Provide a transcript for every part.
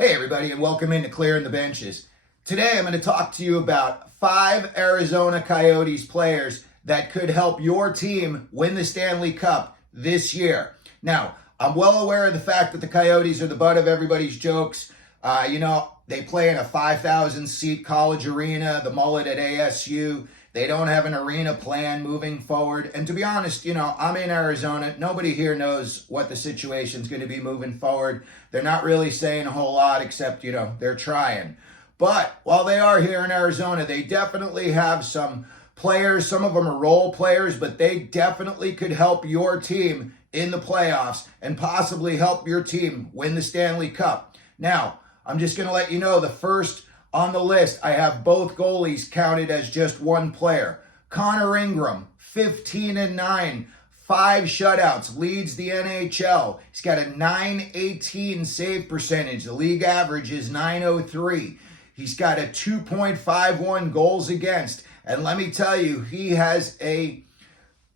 Hey everybody, and welcome into Clearing the Benches. Today I'm going to talk to you about 5 Arizona Coyotes players that could help your team win the Stanley Cup this year. Now, I'm well aware of the fact that the Coyotes are the butt of everybody's jokes. They play in a 5,000 seat college arena, the Mullet at ASU. They don't have an arena plan moving forward. And to be honest, I'm in Arizona. Nobody here knows what the situation's going to be moving forward. They're not really saying a whole lot except, they're trying. But while they are here in Arizona, they definitely have some players. Some of them are role players, but they definitely could help your team in the playoffs and possibly help your team win the Stanley Cup. Now, I'm just going to let you know the first on the list, I have both goalies counted as just one player. Connor Ingram, 15-9, 5 shutouts, leads the NHL. He's got a .918 save percentage. The league average is .903. He's got a 2.51 goals against. And let me tell you, he has a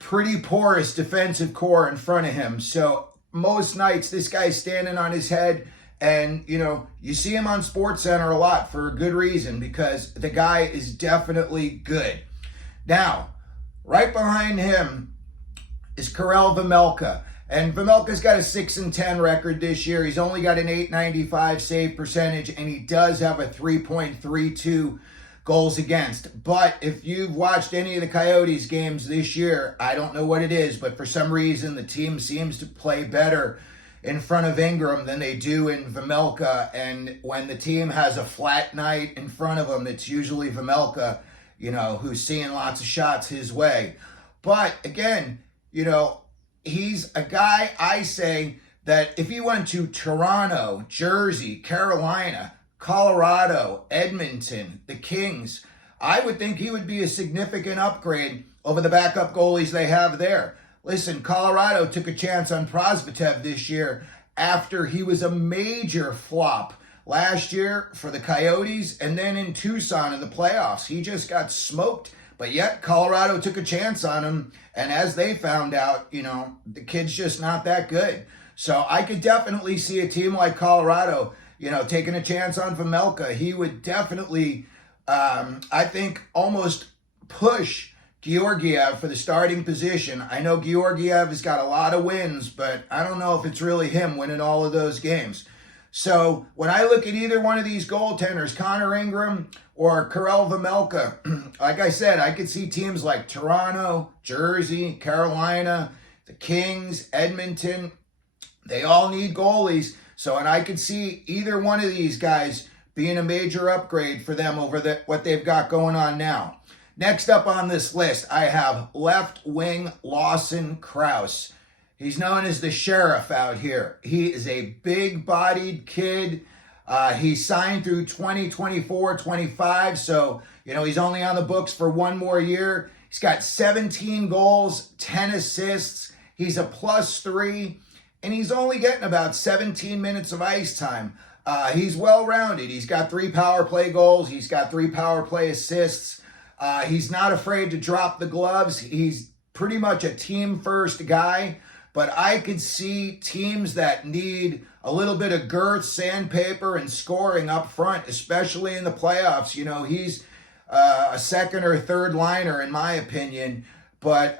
pretty porous defensive core in front of him. So most nights, this guy's standing on his head. And, you see him on SportsCenter a lot for a good reason because the guy is definitely good. Now, right behind him is Vejmelka. And Vejmelka's got a 6-10 record this year. He's only got an .895 save percentage, and he does have a 3.32 goals against. But if you've watched any of the Coyotes games this year, I don't know what it is, but for some reason the team seems to play better in front of Ingram than they do in Vejmelka. And when the team has a flat night in front of them, it's usually Vejmelka, who's seeing lots of shots his way. But again, he's a guy, I say, that if he went to Toronto, Jersey, Carolina, Colorado, Edmonton, the Kings, I would think he would be a significant upgrade over the backup goalies they have there. Listen, Colorado took a chance on Prosvetov this year after he was a major flop last year for the Coyotes and then in Tucson in the playoffs. He just got smoked, but yet Colorado took a chance on him. And as they found out, the kid's just not that good. So I could definitely see a team like Colorado, taking a chance on Vejmelka. He would definitely, I think, almost push Georgiev for the starting position. I know Georgiev has got a lot of wins, but I don't know if it's really him winning all of those games. So when I look at either one of these goaltenders, Connor Ingram or Vejmelka, like I said, I could see teams like Toronto, Jersey, Carolina, the Kings, Edmonton. They all need goalies. And I could see either one of these guys being a major upgrade for them over what they've got going on now. Next up on this list, I have left wing Lawson Crouse. He's known as the sheriff out here. He is a big-bodied kid. He's signed through 2024-25, so, he's only on the books for one more year. He's got 17 goals, 10 assists. He's a +3, and he's only getting about 17 minutes of ice time. He's well-rounded. He's got 3 power play goals. He's got 3 power play assists. He's not afraid to drop the gloves. He's pretty much a team-first guy, but I could see teams that need a little bit of girth, sandpaper, and scoring up front, especially in the playoffs. He's a second or third liner, in my opinion, but,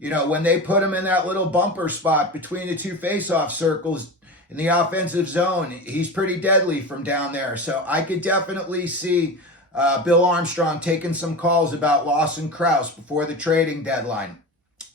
when they put him in that little bumper spot between the 2 face-off circles in the offensive zone, he's pretty deadly from down there. So I could definitely see Bill Armstrong taking some calls about Lawson Crouse before the trading deadline.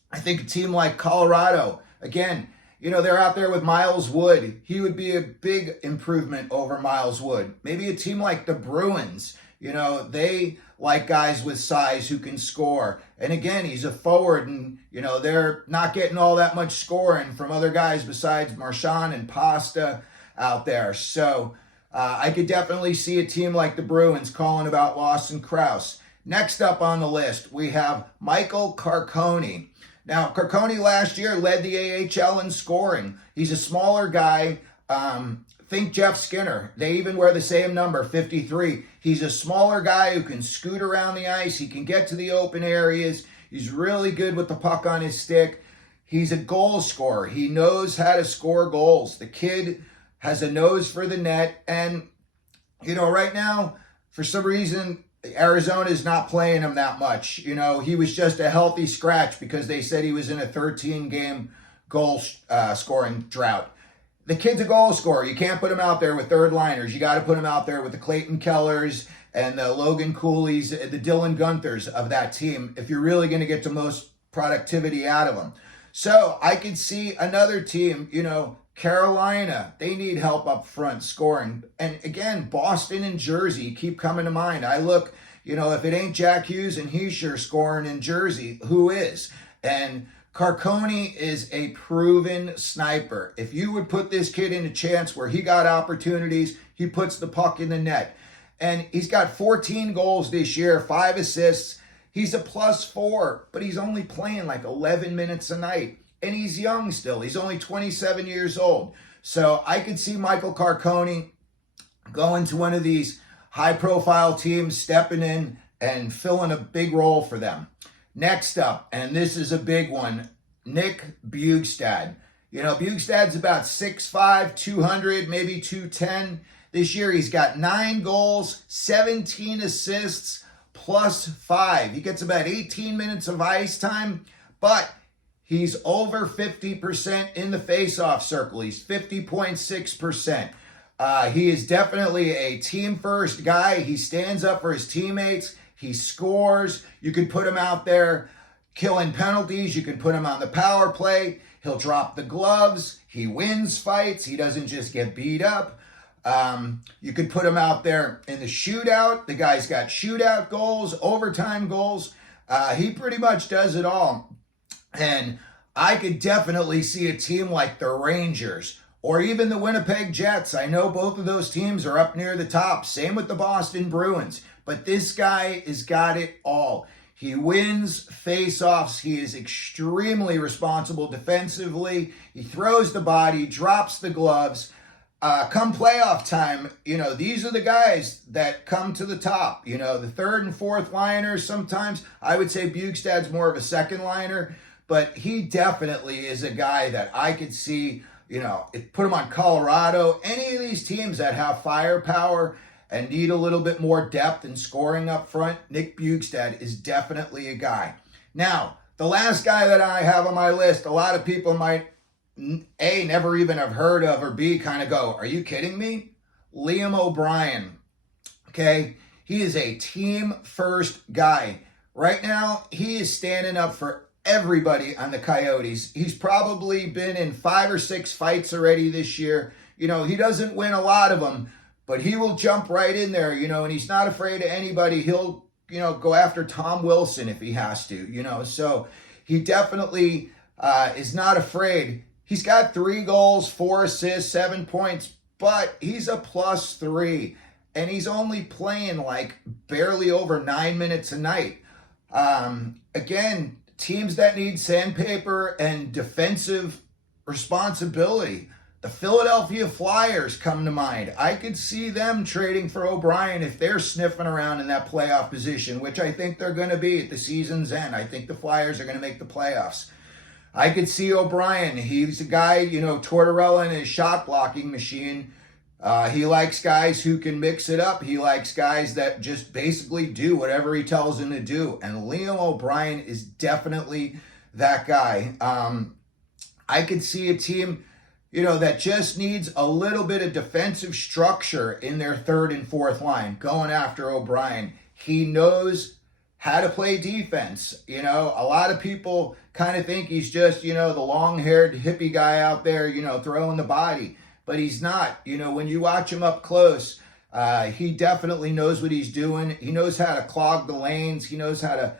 I think a team like Colorado, again, they're out there with Miles Wood. He would be a big improvement over Miles Wood. Maybe a team like the Bruins, they like guys with size who can score. And again, he's a forward and, they're not getting all that much scoring from other guys besides Marchand and Pasta out there. So I could definitely see a team like the Bruins calling about Lawson Crouse. Next up on the list, we have Michael Carcone. Now, Carcone last year led the AHL in scoring. He's a smaller guy. Think Jeff Skinner. They even wear the same number, 53. He's a smaller guy who can scoot around the ice. He can get to the open areas. He's really good with the puck on his stick. He's a goal scorer. He knows how to score goals. The kid has a nose for the net. And, right now, for some reason, Arizona is not playing him that much. He was just a healthy scratch because they said he was in a 13-game goal scoring drought. The kid's a goal scorer. You can't put him out there with third liners. You got to put him out there with the Clayton Kellers and the Logan Cooley's, the Dylan Gunthers of that team if you're really going to get the most productivity out of them. So I could see another team, Carolina, they need help up front scoring. And again, Boston and Jersey keep coming to mind. I look, if it ain't Jack Hughes and Heischer scoring in Jersey, who is? And Carcone is a proven sniper. If you would put this kid in a chance where he got opportunities, he puts the puck in the net. And he's got 14 goals this year, 5 assists. He's a +4, but he's only playing like 11 minutes a night. And he's young still. He's only 27 years old. So I could see Michael Carcone going to one of these high-profile teams, stepping in and filling a big role for them. Next up, and this is a big one, Nick Bjugstad. Bjugstad's about 6'5", 200, maybe 210. This year he's got 9 goals, 17 assists, +5. He gets about 18 minutes of ice time, but he's over 50% in the face-off circle. He's 50.6%. He is definitely a team-first guy. He stands up for his teammates. He scores. You can put him out there killing penalties. You can put him on the power play. He'll drop the gloves. He wins fights. He doesn't just get beat up. You could put him out there in the shootout. The guy's got shootout goals, overtime goals. He pretty much does it all. And I could definitely see a team like the Rangers or even the Winnipeg Jets. I know both of those teams are up near the top. Same with the Boston Bruins. But this guy has got it all. He wins face-offs. He is extremely responsible defensively. He throws the body, drops the gloves. Come playoff time, these are the guys that come to the top. The third and fourth liners sometimes. I would say Bjugstad's more of a second liner, but he definitely is a guy that I could see, put him on Colorado. Any of these teams that have firepower and need a little bit more depth and scoring up front, Nick Bjugstad is definitely a guy. Now, the last guy that I have on my list, a lot of people might A, never even have heard of, or B, kind of go, are you kidding me? Liam O'Brien, okay? He is a team-first guy. Right now, he is standing up for everybody on the Coyotes. He's probably been in 5 or 6 fights already this year. He doesn't win a lot of them, but he will jump right in there, and he's not afraid of anybody. He'll, go after Tom Wilson if he has to, So he definitely is not afraid. He's got 3 goals, 4 assists, 7 points, but he's a +3, and he's only playing like barely over 9 minutes a night. Again, teams that need sandpaper and defensive responsibility. The Philadelphia Flyers come to mind. I could see them trading for O'Brien if they're sniffing around in that playoff position, which I think they're going to be at the season's end. I think the Flyers are going to make the playoffs. I could see O'Brien. He's a guy, Tortorella and his shot blocking machine. He likes guys who can mix it up. He likes guys that just basically do whatever he tells them to do. And Liam O'Brien is definitely that guy. I could see a team, that just needs a little bit of defensive structure in their third and fourth line going after O'Brien. He knows how to play defense. A lot of people kind of think he's just, the long-haired hippie guy out there, throwing the body. But he's not. When you watch him up close, he definitely knows what he's doing. He knows how to clog the lanes. He knows how to,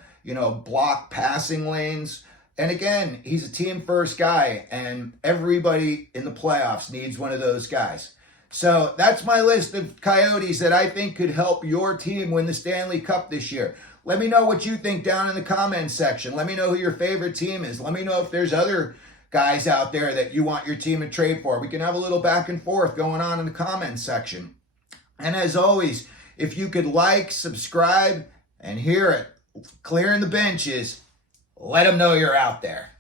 block passing lanes. And again, he's a team-first guy, and everybody in the playoffs needs one of those guys. So that's my list of Coyotes that I think could help your team win the Stanley Cup this year. Let me know what you think down in the comments section. Let me know who your favorite team is. Let me know if there's other guys out there that you want your team to trade for. We can have a little back and forth going on in the comments section. And as always, if you could like, subscribe, and hear it, clearing the benches, let them know you're out there.